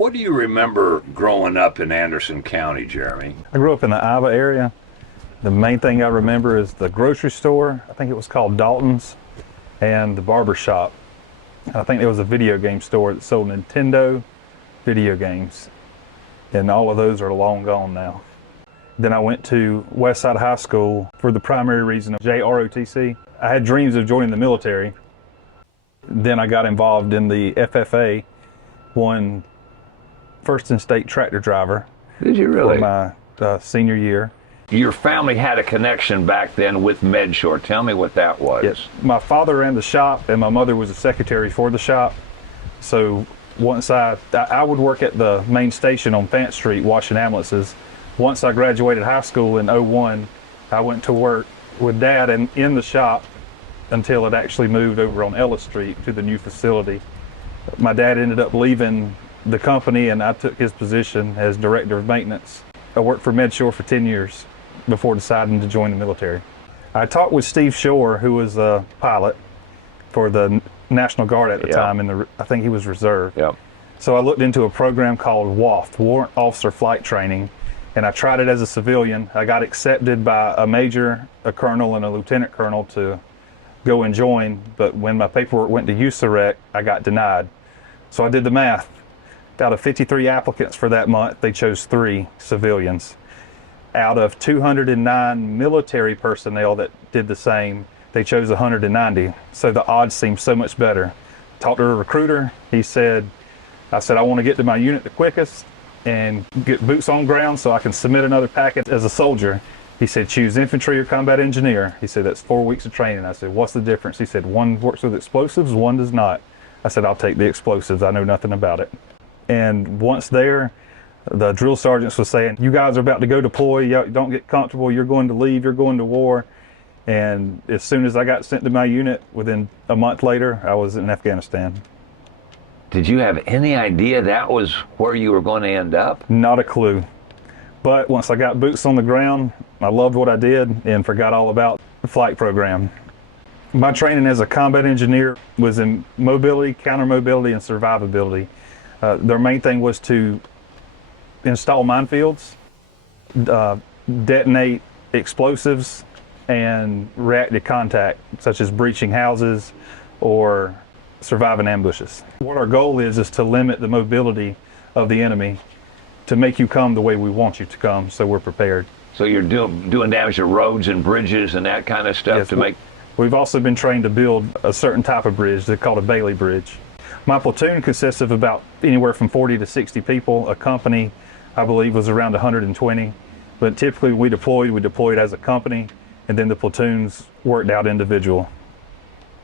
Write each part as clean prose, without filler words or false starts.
What do you remember growing up in Anderson County, Jeremy? I grew up in the Iowa area. The main thing I remember is the grocery store. I think it was called Dalton's, and the barber shop. I think there was a video game store that sold Nintendo video games, and all of those are long gone now. Then I went to Westside High School for the primary reason of JROTC. I had dreams of joining the military. Then I got involved in the FFA, won first in state tractor driver. Did you really? For my senior year. Your family had a connection back then with MedShore. Tell me what that was. Yes. My father ran the shop, and my mother was a secretary for the shop. So once I would work at the main station on Fant Street washing ambulances. Once I graduated high school in '01, I went to work with Dad in the shop until it actually moved over on Ellis Street to the new facility. My dad ended up leaving the company, and I took his position as director of maintenance. I worked for MedShore for 10 years before deciding to join the military. I talked with Steve Shore, who was a pilot for the National Guard at the time, and I think he was reserve. Yep. So I looked into a program called WOFT, Warrant Officer Flight Training, and I tried it as a civilian. I got accepted by a major, a colonel, and a lieutenant colonel to go and join, but when my paperwork went to USAREC, I got denied. So I did the math. Out of 53 applicants for that month, they chose 3 civilians. Out of 209 military personnel that did the same, they chose 190. So the odds seemed so much better. Talked to a recruiter. I said, I want to get to my unit the quickest and get boots on ground so I can submit another packet as a soldier. He said, choose infantry or combat engineer. He said, that's 4 weeks of training. I said, what's the difference? He said, one works with explosives, one does not. I said, I'll take the explosives. I know nothing about it. And once there, the drill sergeants was saying, you guys are about to go deploy. Don't get comfortable. You're going to leave. You're going to war. And as soon as I got sent to my unit, within a month later, I was in Afghanistan. Did you have any idea that was where you were going to end up? Not a clue. But once I got boots on the ground, I loved what I did and forgot all about the flight program. My training as a combat engineer was in mobility, counter-mobility, and survivability. Their main thing was to install minefields, detonate explosives, and react to contact, such as breaching houses or surviving ambushes. What our goal is to limit the mobility of the enemy to make you come the way we want you to come, so we're prepared. So you're doing damage to roads and bridges and that kind of stuff. Yes, to make... We've also been trained to build a certain type of bridge. They're called a Bailey Bridge. My platoon consists of about anywhere from 40 to 60 people. A company, I believe, was around 120. But typically we deployed as a company, and then the platoons worked out individual.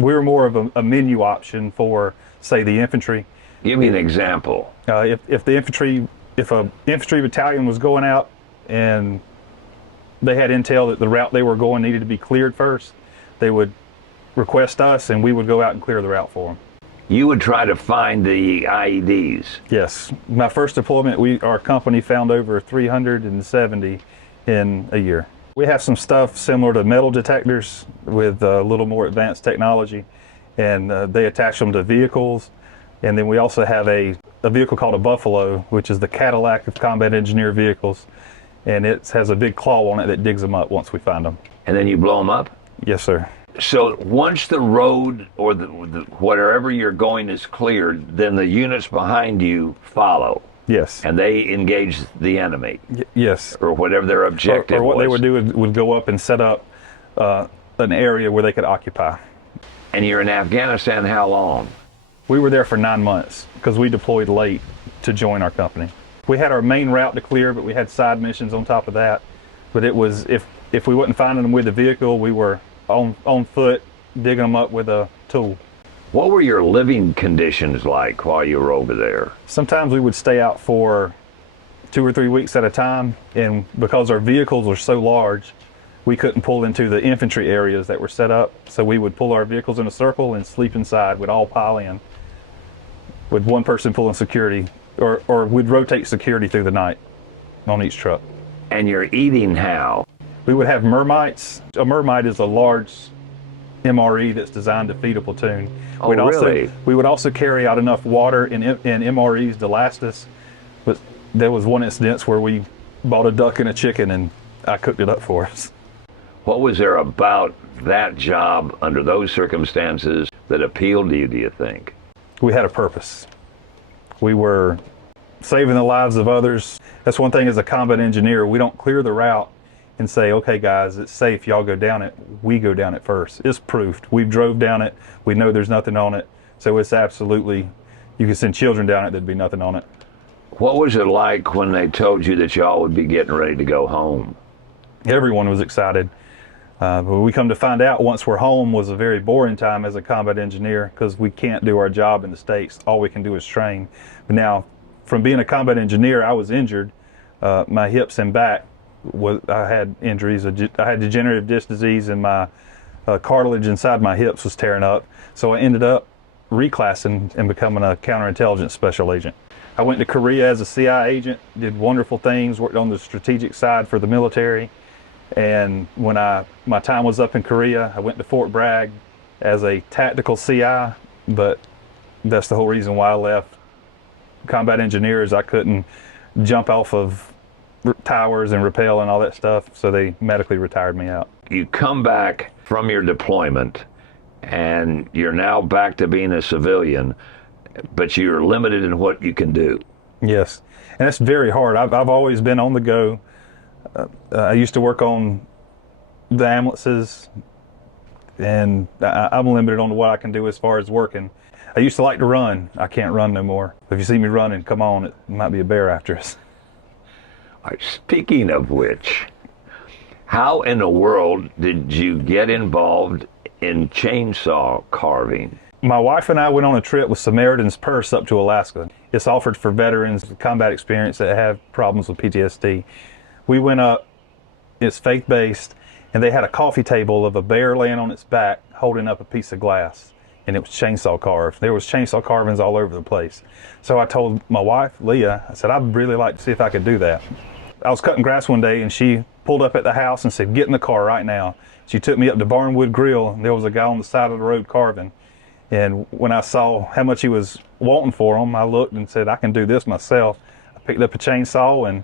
We were more of a menu option for, say, the infantry. Give me an example. If an infantry battalion was going out and they had intel that the route they were going needed to be cleared first, they would request us, and we would go out and clear the route for them. You would try to find the IEDs. Yes. My first deployment, our company found over 370 in a year. We have some stuff similar to metal detectors with a little more advanced technology, and they attach them to vehicles. And then we also have a vehicle called a Buffalo, which is the Cadillac of combat engineer vehicles, and it has a big claw on it that digs them up once we find them. And then you blow them up? Yes, sir. So once the road or the wherever you're going is cleared, then the units behind you follow. Yes. And they engage the enemy. Yes. Or whatever their objective or what was. they would do would go up and set up an area where they could occupy. And you're in Afghanistan how long? We were there for 9 months because we deployed late to join our company. We had our main route to clear, but we had side missions on top of that. But it was, if we wasn't finding them with the vehicle, we were on foot digging them up with a tool. What were your living conditions like while you were over there? Sometimes we would stay out for 2 or 3 weeks at a time, and because our vehicles were so large, we couldn't pull into the infantry areas that were set up, so we would pull our vehicles in a circle and sleep inside. We'd all pile in with one person pulling security, or we'd rotate security through the night on each truck. And you're eating how? We would have mermites. A mermite is a large MRE that's designed to feed a platoon. Oh, really? We would also carry out enough water in MREs to last us, But there was one incident where we bought a duck and a chicken and I cooked it up for us. What was there about that job under those circumstances that appealed to you, do you think? We had a purpose. We were saving the lives of others. That's one thing as a combat engineer, we don't clear the route and say, okay guys, it's safe, y'all go down it. We go down it first. It's proofed. We've drove down it. We know there's nothing on it. So it's absolutely, you can send children down it, there'd be nothing on it. What was it like when they told you that y'all would be getting ready to go home? Everyone was excited. But we come to find out once we're home was a very boring time as a combat engineer because we can't do our job in the States. All we can do is train. But now, from being a combat engineer, I was injured. My hips and back, I had injuries. I had degenerative disc disease and my cartilage inside my hips was tearing up. So I ended up reclassing and becoming a counterintelligence special agent. I went to Korea as a CI agent, did wonderful things, worked on the strategic side for the military. And when my time was up in Korea, I went to Fort Bragg as a tactical CI, but that's the whole reason why I left combat engineers. I couldn't jump off of towers and rappel and all that stuff, so they medically retired me out. You come back from your deployment and you're now back to being a civilian, but you're limited in what you can do. Yes, and it's very hard. I've always been on the go. I used to work on the ambulances, and I'm limited on what I can do as far as working. I used to like to run. I can't run no more. If you see me running, come on, it might be a bear after us. All right, speaking of which, how in the world did you get involved in chainsaw carving? My wife and I went on a trip with Samaritan's Purse up to Alaska. It's offered for veterans with combat experience that have problems with PTSD. We went up, it's faith-based, and they had a coffee table of a bear laying on its back holding up a piece of glass, and it was chainsaw carved. There was chainsaw carvings all over the place. So I told my wife, Leah, I said, I'd really like to see if I could do that. I was cutting grass one day, and she pulled up at the house and said, get in the car right now. She took me up to Barnwood Grill, and there was a guy on the side of the road carving. And when I saw how much he was wanting for them, I looked and said, I can do this myself. I picked up a chainsaw, and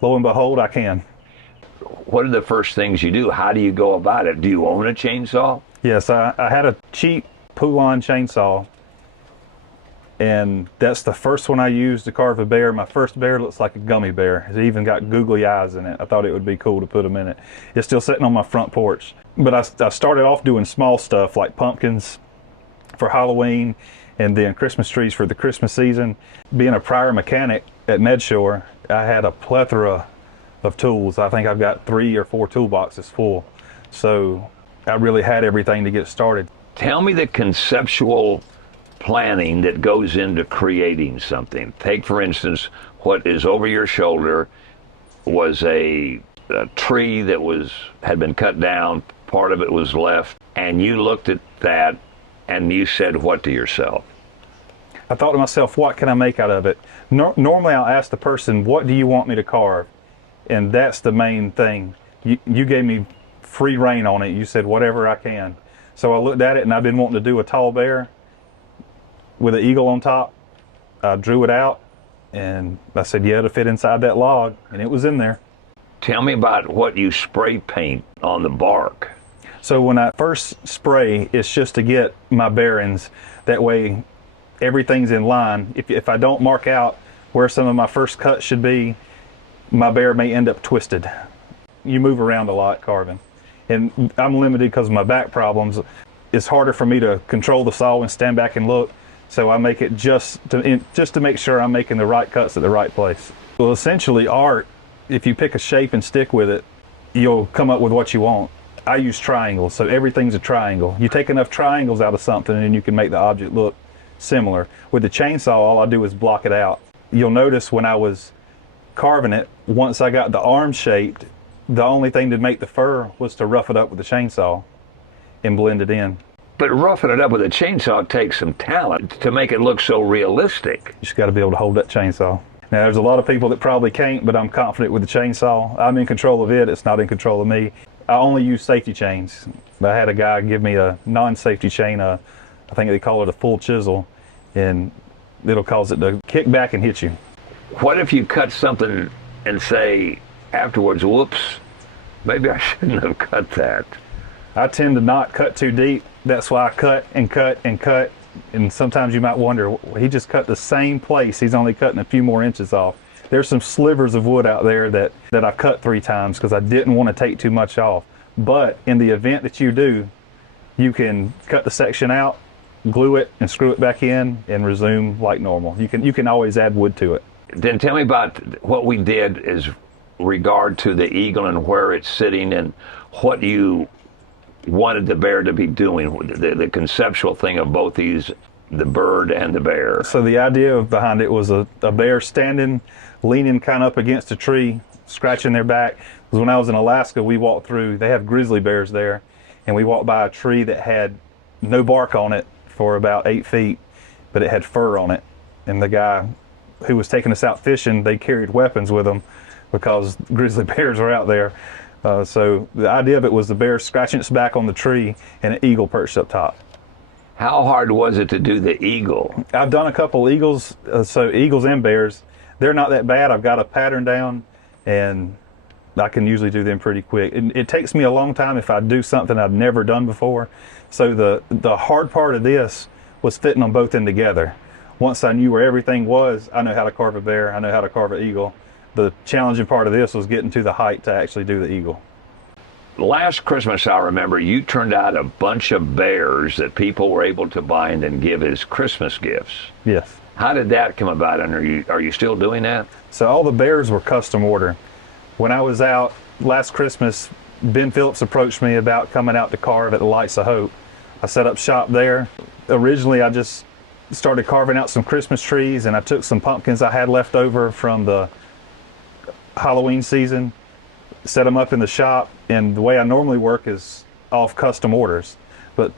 lo and behold, I can. What are the first things you do? How do you go about it? Do you own a chainsaw? Yes, I had a cheap Poulan chainsaw, and that's the first one I used to carve a bear. My first bear looks like a gummy bear. It even got googly eyes in it. I thought it would be cool to put them in it. It's still sitting on my front porch. But I started off doing small stuff like pumpkins for Halloween and then Christmas trees for the Christmas season. Being a prior mechanic at MedShore, I had a plethora of tools. I think I've got 3 or 4 toolboxes full. So I really had everything to get started. Tell me the conceptual planning that goes into creating something. Take, for instance, what is over your shoulder was a tree that had been cut down, part of it was left, and you looked at that and you said what to yourself? I thought to myself, what can I make out of it? Normally I'll ask the person, what do you want me to carve? And that's the main thing. You gave me free rein on it. You said whatever I can. So I looked at it, and I've been wanting to do a tall bear with an eagle on top. I drew it out, and I said, yeah, it'll fit inside that log, and it was in there. Tell me about what you spray paint on the bark. So when I first spray, it's just to get my bearings. That way everything's in line. If I don't mark out where some of my first cuts should be, my bear may end up twisted. You move around a lot carving. And I'm limited because of my back problems. It's harder for me to control the saw and stand back and look. So I make it just to make sure I'm making the right cuts at the right place. Well, essentially art, if you pick a shape and stick with it, you'll come up with what you want. I use triangles, so everything's a triangle. You take enough triangles out of something and you can make the object look similar. With the chainsaw, all I do is block it out. You'll notice when I was carving it, once I got the arm shaped, the only thing to make the fur was to rough it up with the chainsaw and blend it in. But roughing it up with a chainsaw takes some talent to make it look so realistic. You just got to be able to hold that chainsaw. Now, there's a lot of people that probably can't, but I'm confident with the chainsaw. I'm in control of it. It's not in control of me. I only use safety chains. I had a guy give me a non-safety chain, I think they call it a full chisel, and it'll cause it to kick back and hit you. What if you cut something and say afterwards, whoops, maybe I shouldn't have cut that? I tend to not cut too deep. That's why I cut and cut and cut. And sometimes you might wonder, well, he just cut the same place. He's only cutting a few more inches off. There's some slivers of wood out there that I've cut 3 times because I didn't want to take too much off. But in the event that you do, you can cut the section out, glue it, and screw it back in and resume like normal. You can always add wood to it. Then tell me about what we did as regard to the eagle and where it's sitting and what you wanted the bear to be doing, the conceptual thing of both these, the bird and the bear. So the idea behind it was a bear standing, leaning kind of up against a tree, scratching their back. Because when I was in Alaska, we walked through, they have grizzly bears there, and we walked by a tree that had no bark on it for about 8 feet, but it had fur on it. And the guy who was taking us out fishing, they carried weapons with them because grizzly bears are out there. So the idea of it was the bear scratching its back on the tree and an eagle perched up top. How hard was it to do the eagle? I've done a couple eagles, so eagles and bears. They're not that bad. I've got a pattern down, and I can usually do them pretty quick. It takes me a long time if I do something I've never done before. So the hard part of this was fitting them both in together. Once I knew where everything was, I know how to carve a bear, I know how to carve an eagle. The challenging part of this was getting to the height to actually do the eagle. Last Christmas, I remember you turned out a bunch of bears that people were able to buy and then give as Christmas gifts. Yes. How did that come about, and are you still doing that? So all the bears were custom order. When I was out last Christmas, Ben Phillips approached me about coming out to carve at the Lights of Hope. I set up shop there. Originally, I just started carving out some Christmas trees, and I took some pumpkins I had left over from the Halloween season, set them up in the shop, and the way I normally work is off custom orders. But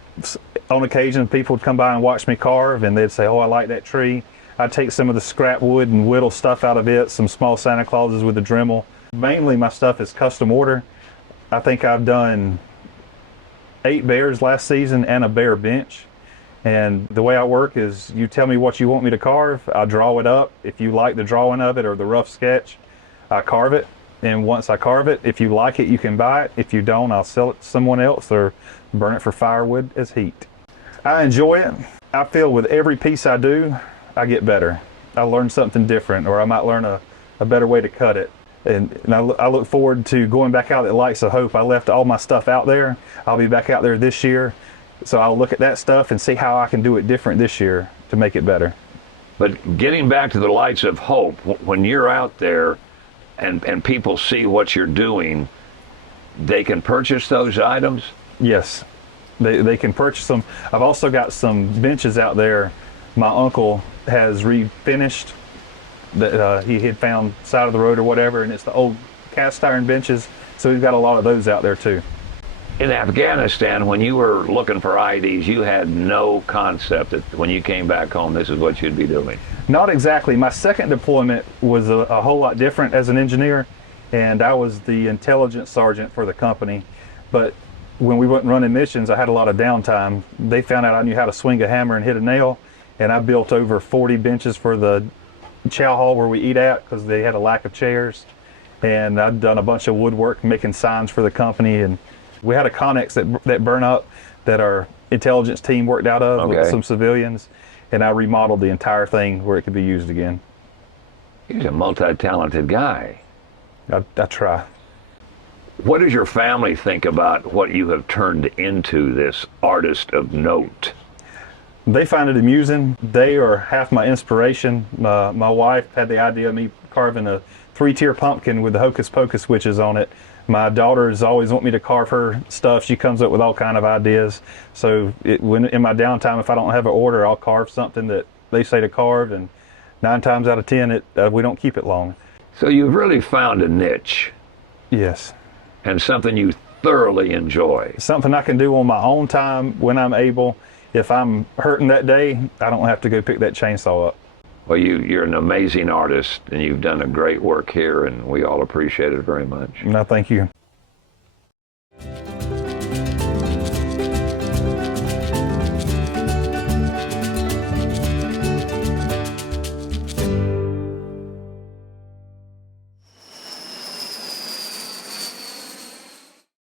on occasion, people would come by and watch me carve, and they'd say, oh, I like that tree. I'd take some of the scrap wood and whittle stuff out of it, some small Santa Clauses with a Dremel. Mainly my stuff is custom order. I think I've done 8 bears last season and a bear bench. And the way I work is you tell me what you want me to carve, I draw it up. If you like the drawing of it or the rough sketch, I carve it. And once I carve it, if you like it, you can buy it. If you don't, I'll sell it to someone else or burn it for firewood as heat. I enjoy it. I feel with every piece I do, I get better. I learn something different, or I might learn a better way to cut it. And I look forward to going back out at Lights of Hope. I left all my stuff out there. I'll be back out there this year. So I'll look at that stuff and see how I can do it different this year to make it better. But getting back to the Lights of Hope, when you're out there and people see what you're doing, they can purchase those items? Yes, they can purchase them. I've also got some benches out there my uncle has refinished that he had found side of the road or whatever, and it's the old cast iron benches, so we've got a lot of those out there too. In Afghanistan, when you were looking for IDs, you had no concept that when you came back home, this is what you'd be doing. Not exactly. My second deployment was a whole lot different as an engineer, and I was the intelligence sergeant for the company. But when we went running missions, I had a lot of downtime. They found out I knew how to swing a hammer and hit a nail, and I built over 40 benches for the chow hall where we eat at because they had a lack of chairs. And I'd done a bunch of woodwork, making signs for the company, and we had a Connex that burned up that our intelligence team worked out of with some civilians, and I remodeled the entire thing where it could be used again. He's a multi-talented guy. I try. What does your family think about what you have turned into, this artist of note? They find it amusing. They are half my inspiration. My wife had the idea of me carving a 3-tier pumpkin with the hocus pocus witches on it. My daughters always want me to carve her stuff. She comes up with all kind of ideas. So when in my downtime, if I don't have an order, I'll carve something that they say to carve, and 9 times out of 10, we don't keep it long. So you've really found a niche. Yes. And something you thoroughly enjoy. Something I can do on my own time when I'm able. If I'm hurting that day, I don't have to go pick that chainsaw up. Well, you're an amazing artist, and you've done a great work here, and we all appreciate it very much. No, thank you.